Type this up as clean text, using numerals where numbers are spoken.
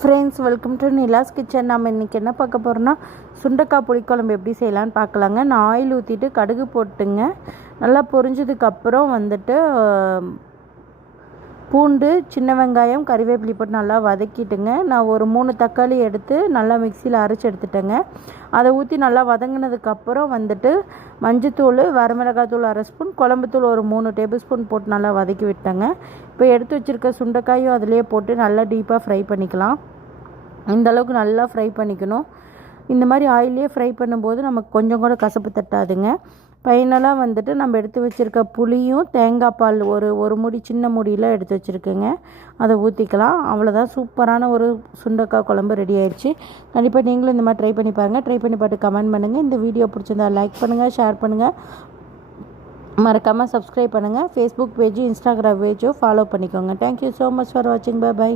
Friends, welcome to Nila's kitchen. நம்ம இன்றைக்கி என்ன பார்க்க போகிறோன்னா சுண்டைக்காய் புளிக்குழம்பு எப்படி செய்யலான்னு பார்க்கலாங்க. நான் ஆயில் ஊற்றிட்டு கடுகு போட்டுங்க. நல்லா பொரிஞ்சதுக்கப்புறம் பூண்டு, சின்ன வெங்காயம், கறிவேப்பிலை போட்டு நல்லா வதக்கிட்டுங்க. நான் ஒரு 3 தக்காளி எடுத்து நல்லா மிக்சியில் அரைச்சி எடுத்துட்டேங்க. அதை ஊற்றி நல்லா வதங்கினதுக்கப்புறம் மஞ்சத்தூள், வரமிளகாத்தூள் 1/2 ஸ்பூன், குழம்புத்தூள் ஒரு 3 டேபிள் ஸ்பூன் போட்டு நல்லா வதக்கி விட்டேங்க. இப்போ எடுத்து வச்சுருக்க சுண்டைக்காயும் அதிலே போட்டு நல்லா டீப்பாக ஃப்ரை பண்ணிக்கலாம். இந்தளவுக்கு நல்லா ஃப்ரை பண்ணிக்கணும். இந்த மாதிரி ஆயிலே ஃப்ரை பண்ணும்போது நமக்கு கொஞ்சம் கூட கசப்பு தட்டாதுங்க. ஃபைனலாக நம்ம எடுத்து வச்சுருக்க புளியும் தேங்காய் பால் ஒரு மூடி, சின்ன மூடியில் எடுத்து வச்சுருக்கேங்க. அதை ஊற்றிக்கலாம். அவ்வளோதான், சூப்பரான ஒரு சுண்டைக்காய் குழம்பு ரெடி ஆயிடுச்சு. கண்டிப்பாக நீங்களும் இந்த மாதிரி ட்ரை பண்ணி பாருங்கள். ட்ரை பண்ணி பார்த்து கமெண்ட் பண்ணுங்கள். இந்த வீடியோ பிடிச்சிருந்தா லைக் பண்ணுங்கள், ஷேர் பண்ணுங்கள், மறக்காமல் சப்ஸ்கிரைப் பண்ணுங்கள். ஃபேஸ்புக் பேஜும் இன்ஸ்டாகிராம் பேஜும் ஃபாலோ பண்ணிக்கோங்க. தேங்க்யூ ஸோ மச் ஃபார் வாட்சிங். பை.